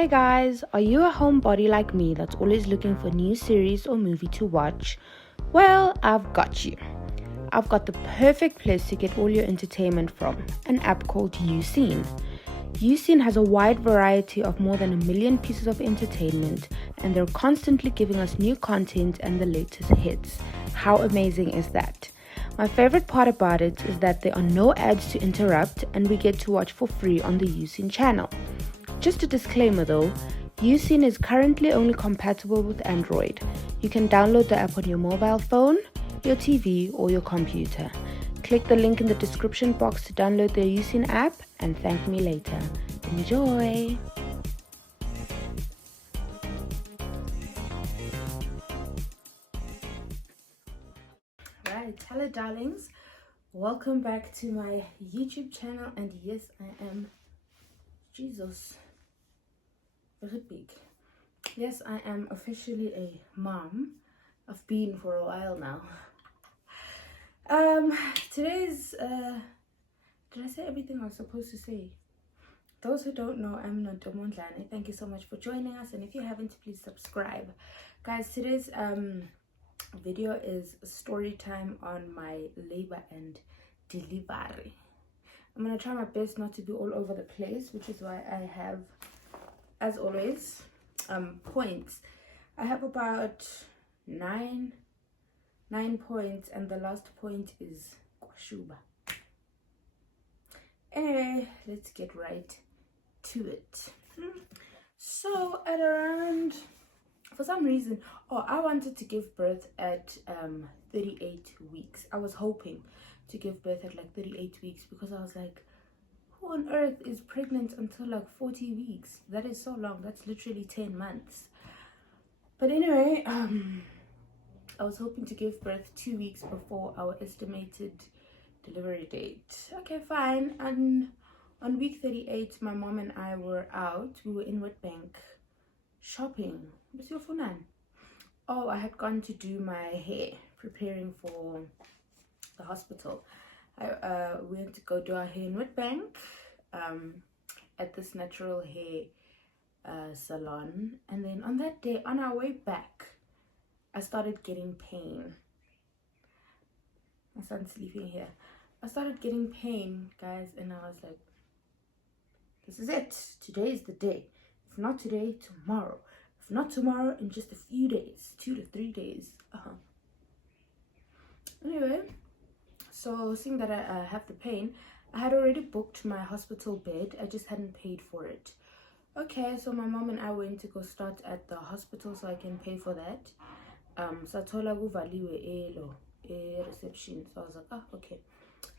Hey guys, are you a homebody like me that's always looking for new series or movie to watch? Well, I've got you. I've got the perfect place to get all your entertainment from, an app called YouSeen. YouSeen has a wide variety of more than 1 million pieces of entertainment, and they're constantly giving us new content and the latest hits. How amazing is that? My favorite part about it is that there are no ads to interrupt, and we get to watch for free on the YouSeen channel. Just a disclaimer though, YouSeen is currently only compatible with Android. You can download the app on your mobile phone, your TV, or your computer. Click the link in the description box to download the YouSeen app and thank me later. Enjoy! Right, hello darlings. Welcome back to my YouTube channel, and yes, I am Jesus. Very big. Yes, I am officially a mom. I've been for a while now. Today's did I say everything I was supposed to say? Those who don't know, I'm Nontomondlane. Thank you so much for joining us, and if you haven't, please subscribe. Guys, today's video is story time on my labor and delivery. I'm gonna try my best not to be all over the place, which is why I have, as always, points. I have about nine points, and the last point is Kwashuba. Anyway, let's get right to it. So at around, for some reason, I wanted to give birth at 38 weeks. I was hoping to give birth at like 38 weeks because I was like, who on earth is pregnant until like 40 weeks? That is so long. That's literally 10 months. But anyway, I was hoping to give birth 2 weeks before our estimated delivery date. Okay, fine. And on week 38, my mom and I were out. We were in Witbank shopping. What's your phone? Oh, I had gone to do my hair, preparing for the hospital. I went to go do our hair in Witbank at this natural hair salon, and then on that day, on our way back, I started getting pain. My son's sleeping here. I started getting pain, guys, and I was like, this is it. Today is the day. If not today, tomorrow. If not tomorrow, in just a few days, 2 to 3 days. Anyway, so seeing that I have the pain, I had already booked my hospital bed. I just hadn't paid for it. Okay, so my mom and I went to go start at the hospital so I can pay for that. So I told her reception. So I was like, okay,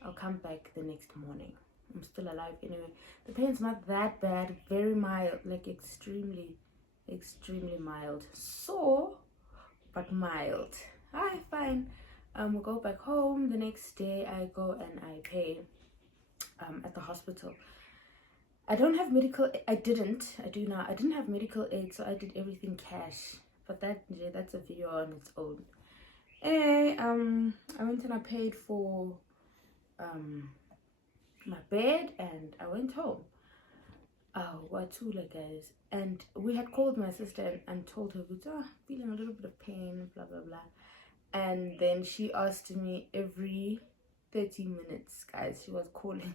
I'll come back the next morning. I'm still alive anyway. The pain's not that bad, very mild, like extremely mild. Sore, but mild. Alright, fine. We'll go back home. The next day I go and I pay at the hospital. I don't have medical, I do now. I didn't have medical aid, so I did everything cash. But that's a video on its own. Anyway, I went and I paid for my bed, and I went home. Watula, guys. And we had called my sister and told her, feeling a little bit of pain, blah blah blah. And then she asked me every 30 minutes, guys. She was calling.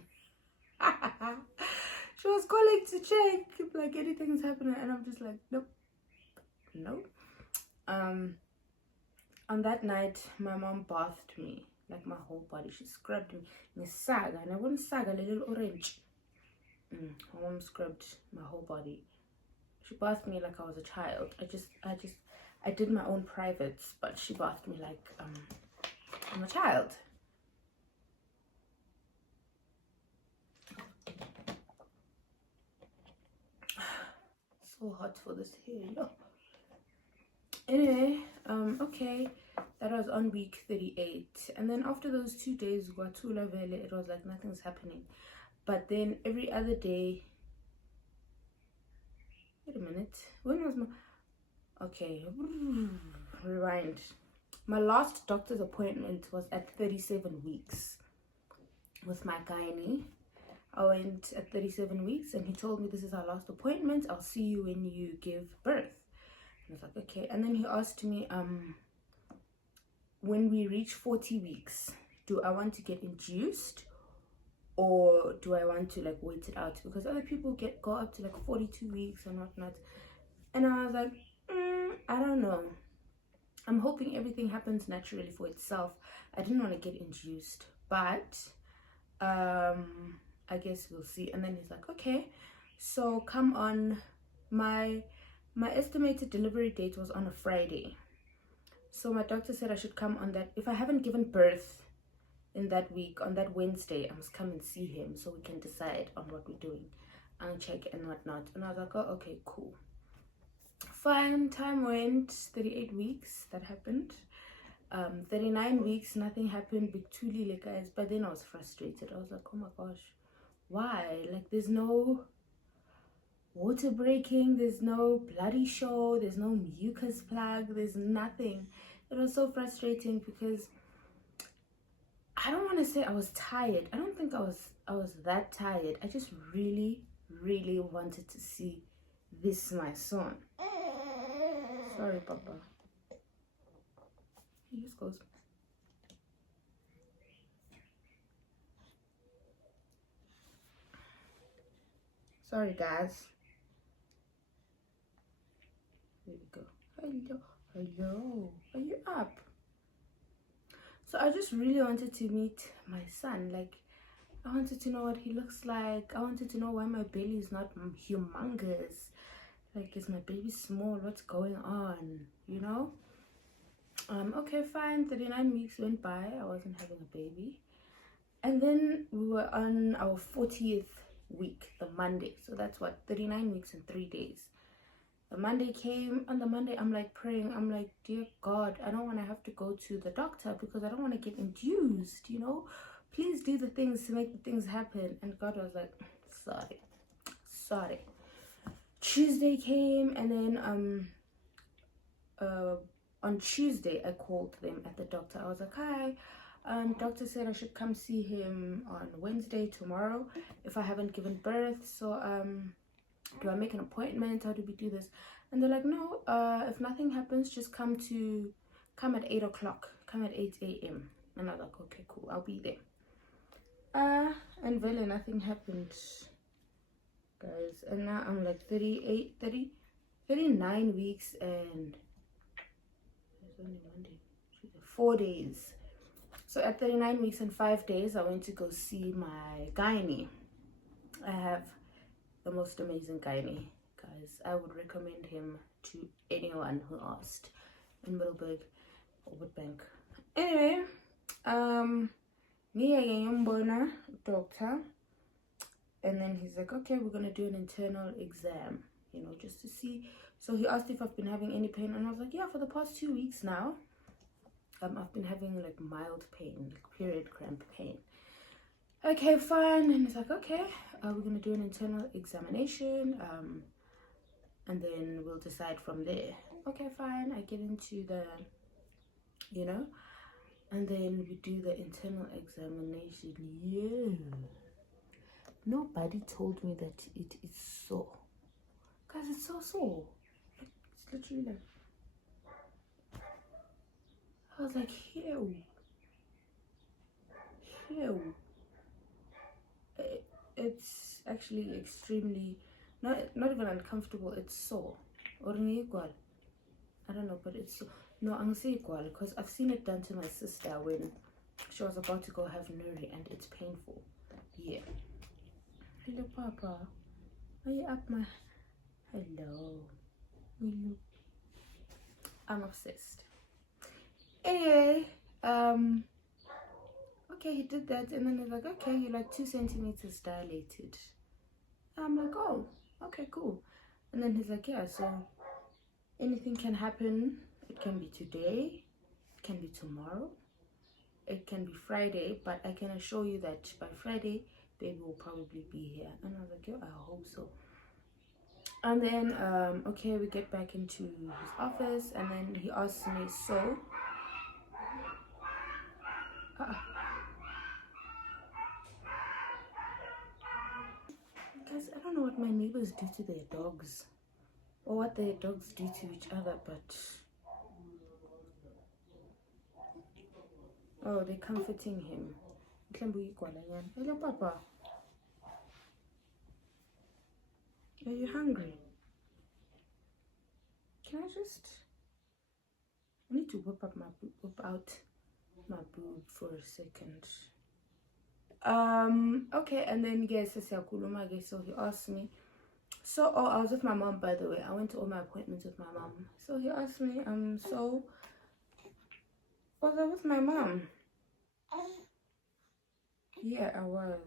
She was calling to check if like anything's happening, and I'm just like, nope. On that night, my mom bathed me, like my whole body. She scrubbed me. Saga, and I wouldn't saga, a little orange. My mom scrubbed my whole body. She bathed me like I was a child. I did my own privates, but she bathed me like I'm a child. So hot for this hair, no. Anyway, okay, that was on week 38, and then after those 2 days, it was like nothing's happening. But then every other day, wait a minute, when was my, okay, rewind. My last doctor's appointment was at 37 weeks with my gynae. I went at 37 weeks, and he told me, this is our last appointment, I'll see you when you give birth. I was like, okay. And then he asked me, when we reach 40 weeks, do I want to get induced, or do I want to like wait it out? Because other people go up to like 42 weeks and whatnot. And I was like, I don't know. I'm hoping everything happens naturally for itself. I didn't want to get induced, but I guess we'll see. And then he's like, okay, so come on. My estimated delivery date was on a Friday, so my doctor said I should come on that. If I haven't given birth in that week, on that Wednesday, I must come and see him so we can decide on what we're doing and check and whatnot. And I was like, oh, okay, cool, fine. Time went. 38 weeks, that happened. 39 weeks, nothing happened. Big Tulile, guys. But then I was frustrated. I was like, oh my gosh, why? Like, there's no water breaking, there's no bloody show, there's no mucus plug, there's nothing. It was so frustrating because I don't want to say I was tired. I don't think I was that tired. I just really wanted to see this my son. Sorry, Papa. He just goes. Sorry, guys. There we go. Hello. Are you up? So I just really wanted to meet my son. Like, I wanted to know what he looks like. I wanted to know why my belly is not humongous. Like, is my baby small? What's going on? You know? Okay, fine. 39 weeks went by. I wasn't having a baby. And then we were on our 40th week, the Monday. So that's what, 39 weeks and 3 days. The Monday came. On the Monday, I'm like praying. I'm like, dear God, I don't want to have to go to the doctor because I don't want to get induced, you know? Please do the things to make the things happen. And God was like, sorry. Tuesday came, and then on Tuesday, I called them at the doctor. I was like, hi. Doctor said I should come see him on Wednesday, tomorrow, if I haven't given birth. So do I make an appointment? How do we do this? And they're like, no, if nothing happens, just come at 8 o'clock. Come at 8 a.m. And I was like, okay, cool, I'll be there. And really nothing happened, guys. And now I'm like 39 weeks and it's only Monday, 4 days. So at 39 weeks and 5 days, I went to go see my gynae. I have the most amazing gynae, guys. I would recommend him to anyone who asked in Middleburg or Woodbank. Anyway, doctor, and then he's like, okay, we're gonna do an internal exam, you know, just to see. So he asked if I've been having any pain, and I was like, yeah, for the past 2 weeks now, I've been having like mild pain, like period cramp pain. Okay, fine. And he's like, okay, we're gonna do an internal examination, and then we'll decide from there. Okay, fine. I get into the, you know, and then we do the internal examination. Yeah, nobody told me that it is so, guys. It's so sore. It's literally like, I was like, ew. It's actually extremely, not even uncomfortable, it's sore. Or equal. I don't know, but it's so, no, I'm say equal because I've seen it done to my sister when she was about to go have Nuri, and it's painful. Yeah. Hello, Papa. Are you up, my? Hello. I'm obsessed. Anyway, okay, he did that, and then he's like, okay, you're like 2 centimeters dilated. I'm like, oh, okay, cool. And then he's like, yeah, so anything can happen. It can be today, it can be tomorrow, it can be Friday, but I can assure you that by Friday baby will probably be here. And I was like, yeah, I hope so. And then okay, we get back into his office, and then he asks me, so know what my neighbors do to their dogs or what their dogs do to each other, but oh, they're comforting him. Hello, Papa. Are you hungry? Can I need to whip out my boob for a second. Okay, and then yes, so he asked me. So I was with my mom, by the way. I went to all my appointments with my mom. So he asked me, so was I with my mom? Yeah, I was.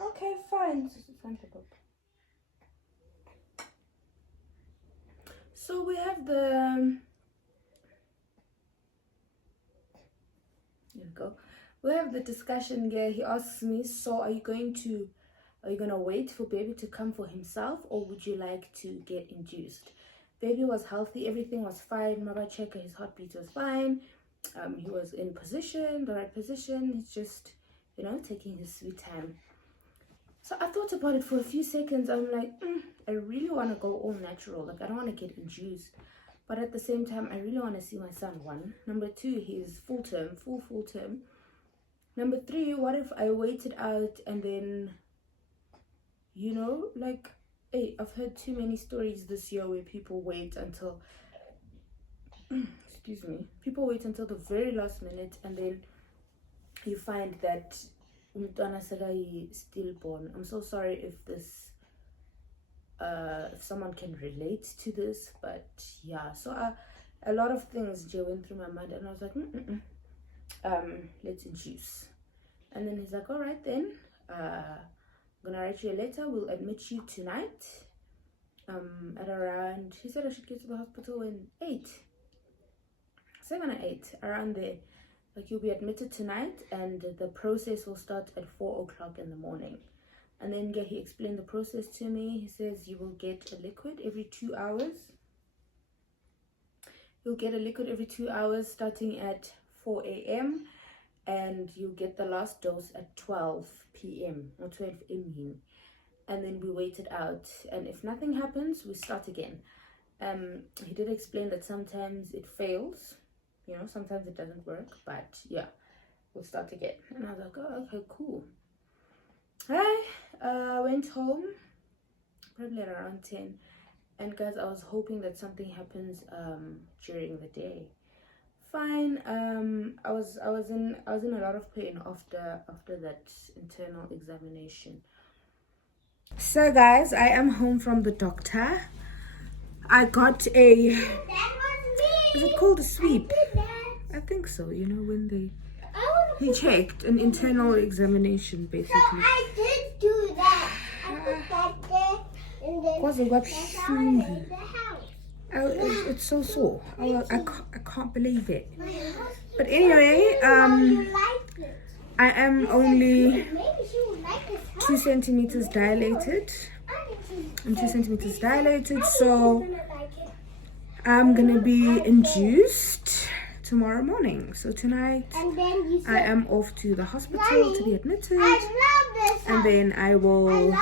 Okay, fine. So we have the we have the discussion here. He asks me, so are you gonna wait for baby to come for himself, or would you like to get induced? Baby was healthy, everything was fine. Mama checker, his heartbeat was fine. He was in position, the right position. He's just, taking his sweet time. So I thought about it for a few seconds. I'm like, I really want to go all natural. Like, I don't want to get induced. But at the same time, I really want to see my son, one. Number two, he's full term. Number three, what if I waited out and then, like, hey, I've heard too many stories this year where people wait until, people wait until the very last minute, and then you find that umntwana sekayi stillborn. I'm so sorry if someone can relate to this, but yeah. So a lot of things just went through my mind, and I was like, let's induce. And then he's like, all right then, I'm gonna write you a letter. We'll admit you tonight. At around, he said I should get to the hospital in 7 or 8, around there. Like, you'll be admitted tonight, and the process will start at 4 o'clock in the morning. And then he explained the process to me. He says you will get a liquid every 2 hours. You'll get a liquid every 2 hours starting at 4 a.m. and you'll get the last dose at 12 p.m. or 12 m. And then we wait it out. And if nothing happens, we start again. He did explain that sometimes it fails. Sometimes it doesn't work. But yeah, we'll start again. And I was like, oh, okay, cool. I went home probably at around 10, and guys, I was hoping that something happens during the day. Fine. I was in a lot of pain after that internal examination. So guys, I am home from the doctor. I got a, is it called a sweep? I think so. When he checked an internal examination, basically. I did do that. I put that there, and then it's so sore. I can't believe it. But anyway, I am only 2 centimeters dilated. I'm 2 centimeters dilated, so I'm gonna be induced tomorrow morning. So tonight I am off to the hospital to be admitted, and then I will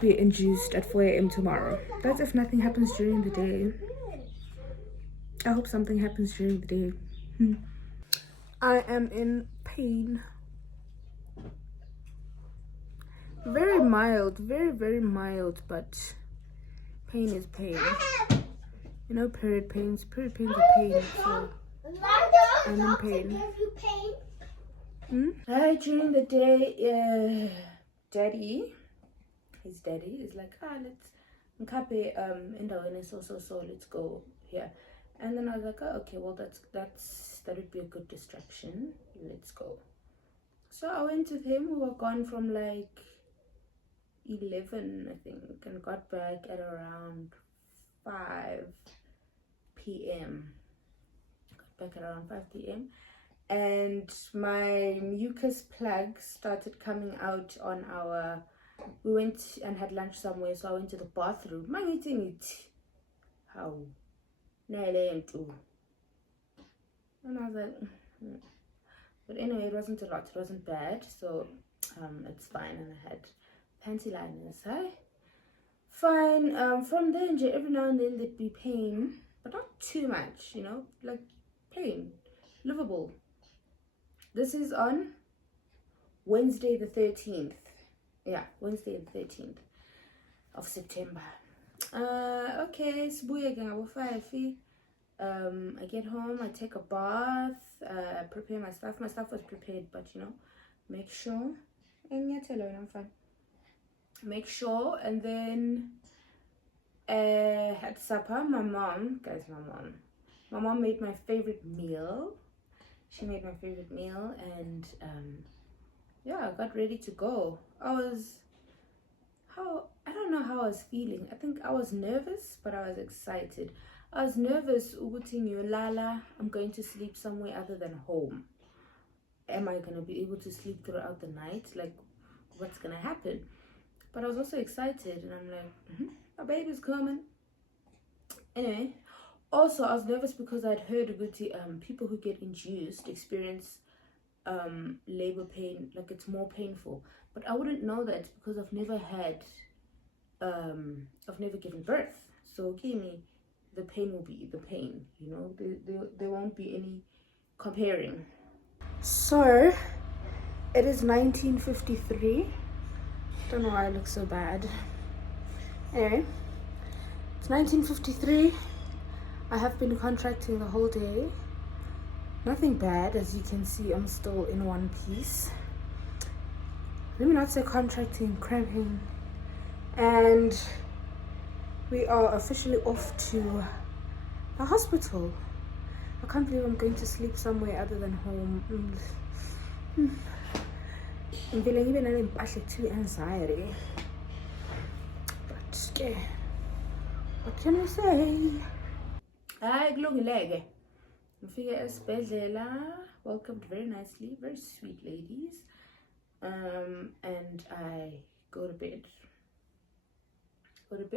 be induced at 4 a.m. tomorrow. That's if nothing happens during the day. I hope something happens during the day. I am in pain. Very mild, very mild, but pain is pain. Period pains are pain, so I'm in pain. During the day, his daddy is like, let's let's go here. And then I was like, oh, okay, well that would be a good distraction. Let's go. So I went with him. We were gone from like 11, I think, and got back at around 5 p.m. Got back at around 5 p.m. and my mucus plug started coming out on our, we went and had lunch somewhere, so I went to the bathroom. How? And I was like, But anyway, it wasn't a lot. It wasn't bad. So it's fine. And I had panty liners. Hi. Fine. From then, every now and then there'd be pain, but not too much, you know, like pain, livable. This is on Wednesday the 13th. Yeah, Wednesday the 13th of September. Okay, sibuye ke ngabo 5. I get home, I take a bath, prepare my stuff. My stuff was prepared, but you know, make sure. And I'm fine. Make sure, and then had supper. My mom made my favorite meal. She made my favorite meal, and yeah, I got ready to go. I don't know how I was feeling. I think I was nervous, but I was excited. I was nervous ukuthi ngiyolala, I'm going to sleep somewhere other than home. Am I going to be able to sleep throughout the night? Like, what's going to happen? But I was also excited, and I'm like, my baby's coming. Anyway, also I was nervous because I'd heard ukuthi people who get induced experience labor pain, like it's more painful. But I wouldn't know that because I've never given birth. So the pain will be the pain, you know, there won't be any comparing. So it is 19:53. Don't know why I look so bad. Anyway, it's 19:53. I have been contracting the whole day. Nothing bad, as you can see. I'm still in one piece. Let me not say contracting, cramping. And we are officially off to the hospital. I can't believe I'm going to sleep somewhere other than home. I'm feeling even an too anxiety. But yeah, what can I say? Hi, kulungileke. Ngifike esibhedlela, welcomed very nicely, very sweet ladies. And I go to bed.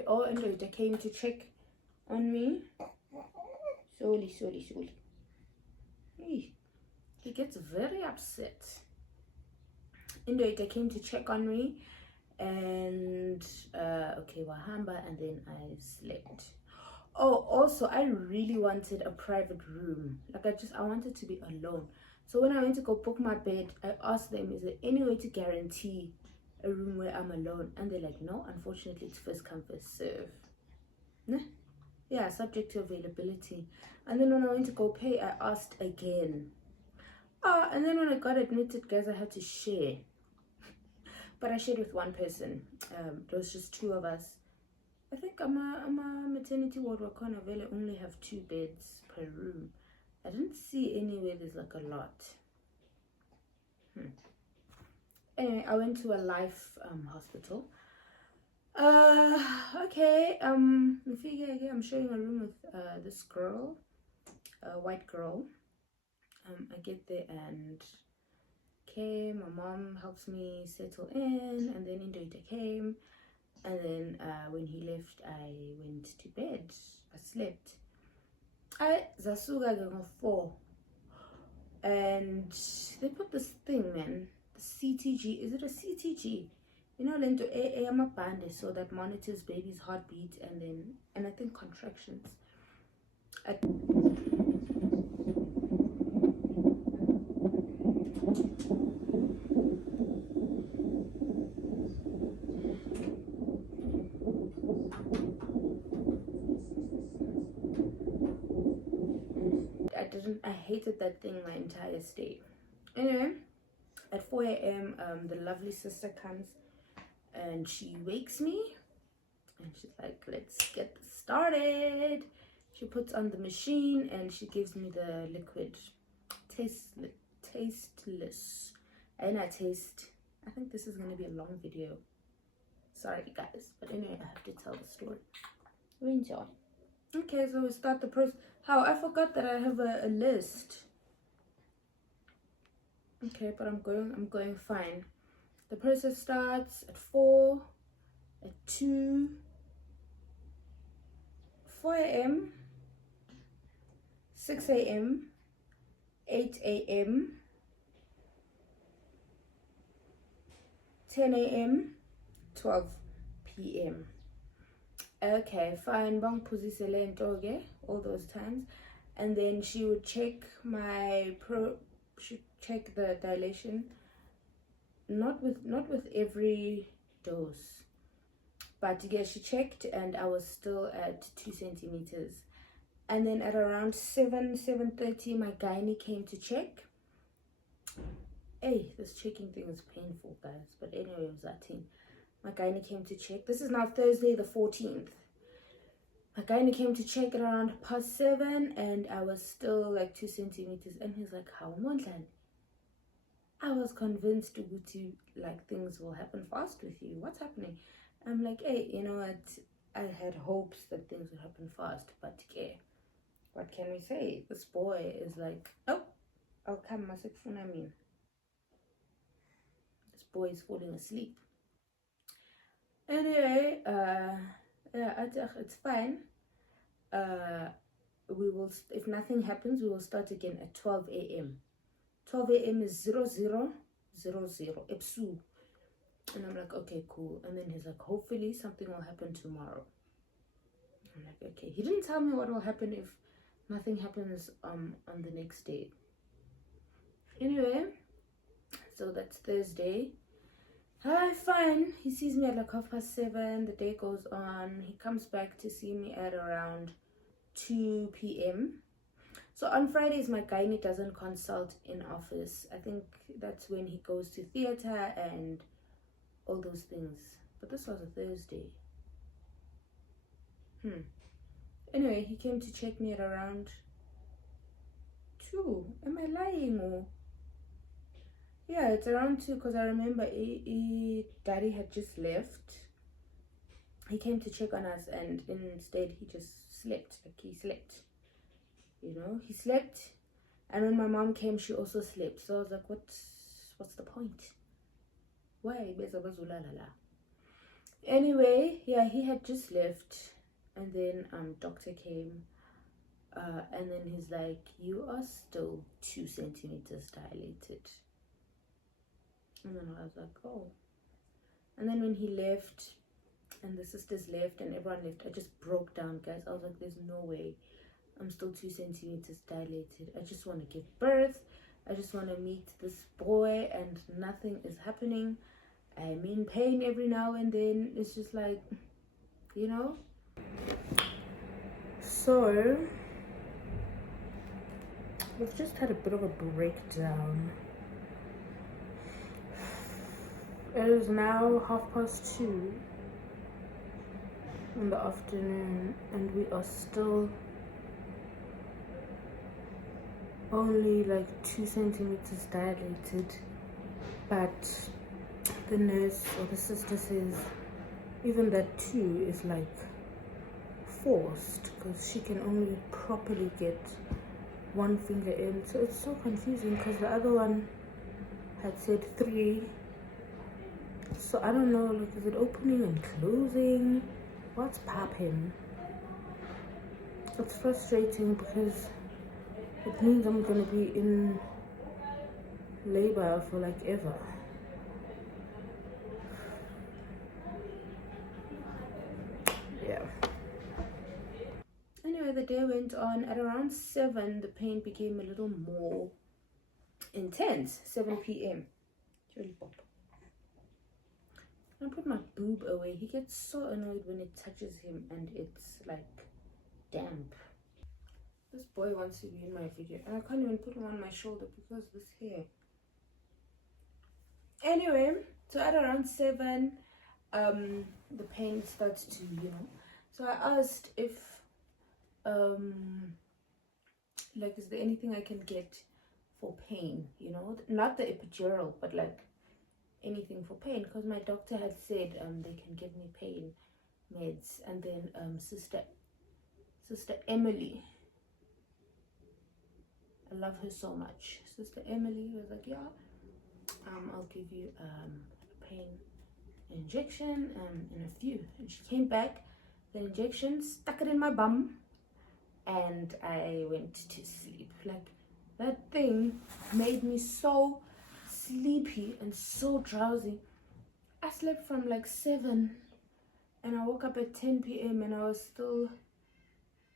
Oh, and they came to check on me. Sorry. He gets very upset. Anyway, they came to check on me, and okay, wahamba, and then I slept. Oh, also, I really wanted a private room. Like I wanted to be alone. So when I went to go book my bed, I asked them, is there any way to guarantee a room where I'm alone? And they're like, no, unfortunately, it's first come, first serve. Nah? Yeah, subject to availability. And then when I went to go pay, I asked again. And then when I got admitted, guys, I had to share. But I shared with one person. There was just 2 of us. I think I'm a maternity ward where Conavelle only have 2 beds per room. I didn't see anywhere there's like a lot. Anyway, I went to a life hospital. Okay, I'm sharing a room with this girl, a white girl. I get there and my mom helps me settle in, and then Indoita came, and then when he left, I went to bed. I slept. I zasuka at 4, and they put this thing, man, the CTG. Is it a CTG? You know, lento band, so that monitors baby's heartbeat and I think contractions. I hated that thing my entire stay. Anyway, at 4 a.m. The lovely sister comes and she wakes me and she's like, let's get started. She puts on the machine and she gives me the liquid. Tasteless. And I taste. I think this is going to be a long video. Sorry guys, but anyway, I have to tell the story. We enjoy. Okay, so we start the process. I forgot that I have a list. Okay, but I'm going fine. The process starts at 4, at 2, 4 a.m, 6 a.m, 8 a.m, 10 a.m, 12 p.m. Okay, fine. Bang pusisele ntoke all those times, and then she would check check the dilation, not with every dose, but yeah, she checked and I was still at 2 centimeters. And then at around 7:30, my gynae came to check. Hey, this checking thing is painful, guys, but anyway, it was at 10. My gynae came to check. This is now Thursday the 14th. My gynae came to check at around 7:30, and I was still like 2 centimeters. And he's like, how Mondlan? I was convinced to like things will happen fast with you. What's happening? I'm like, hey, you know what? I had hopes that things would happen fast, but yeah, what can we say? This boy is like, oh, I'll come, I mean. This boy is falling asleep. Anyway, yeah, it's fine. We will, if nothing happens, we will start again at 12 a.m. 12 a.m. is 0000 Epsu. And I'm like, okay, cool. And then he's like, hopefully something will happen tomorrow. I'm like, okay. He didn't tell me what will happen if nothing happens on the next day. Anyway, so that's Thursday. Fine. He sees me at like 7:30. The day goes on. He comes back to see me at around 2 p.m. So on Fridays, my gynae doesn't consult in office. I think that's when he goes to theater and all those things. But this was a Thursday. Anyway, he came to check me at around 2. Am I lying? Or yeah, it's around 2, because I remember Daddy had just left. He came to check on us, and instead he just slept. Like, he slept. You know, he slept. And when my mom came, she also slept. So I was like, what's the point? Why? Anyway, yeah, he had just left. And then doctor came. And then he's like, you are still 2 centimeters dilated. And then I was like, oh. And then when he left, and the sisters left, and everyone left, I just broke down, guys. I was like, there's no way I'm still 2 centimeters dilated. I just want to give birth. I just want to meet this boy, and nothing is happening. I'm in pain every now and then. It's just like, you know. So we've just had a bit of a breakdown. It is now 2:30 in the afternoon, and we are still only like 2 centimeters dilated. But the nurse or the sister says even that 2 is like forced, because she can only properly get one finger in. So it's so confusing, because the other one had said 3. So I don't know, like, is it opening and closing? What's popping? It's frustrating because it means I'm gonna be in labor for like ever. Yeah. Anyway, the day went on. At around 7, the pain became a little more intense. 7 p.m. Really pop. I put my boob away. He gets so annoyed when it touches him and it's like damp. This boy wants to be in my video, and I can't even put him on my shoulder because this hair. Anyway, so at around 7, the pain starts to, you know. So I asked if, like, is there anything I can get for pain? You know, not the epidural, but like anything for pain, because my doctor had said they can give me pain meds. And then sister Emily, I love her so much, Sister Emily was like, yeah, I'll give you a pain injection and a few. And she came back, the injection, stuck it in my bum, and I went to sleep. Like, that thing made me so sleepy and so drowsy. I slept from like 7 and I woke up at 10 p.m. and I was still,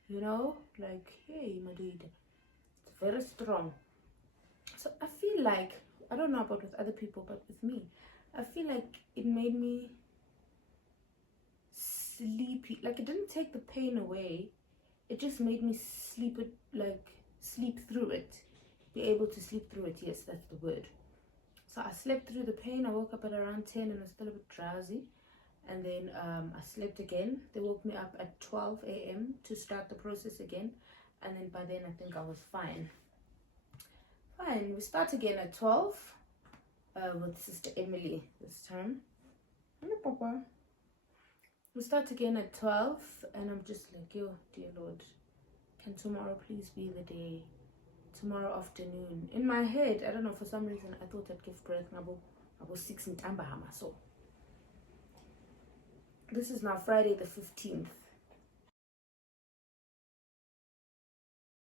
you know, like, hey, my dude, it's very strong. So I feel like, I don't know about with other people, but with me, I feel like it made me sleepy. Like, it didn't take the pain away. It just made me sleep it, like sleep through it. Be able to sleep through it. Yes, that's the word. So I slept through the pain. I woke up at around 10 and I was still a bit drowsy. And then I slept again. They woke me up at 12 a.m. to start the process again. And then by then I think I was fine. Fine. We start again at 12 with Sister Emily this time. Hello, Papa. We start again at 12 and I'm just like, yo, dear Lord, can tomorrow please be the day? Tomorrow afternoon. In my head, I don't know, for some reason I thought I'd give birth I was 6 in Tambahama. So this is now Friday the 15th.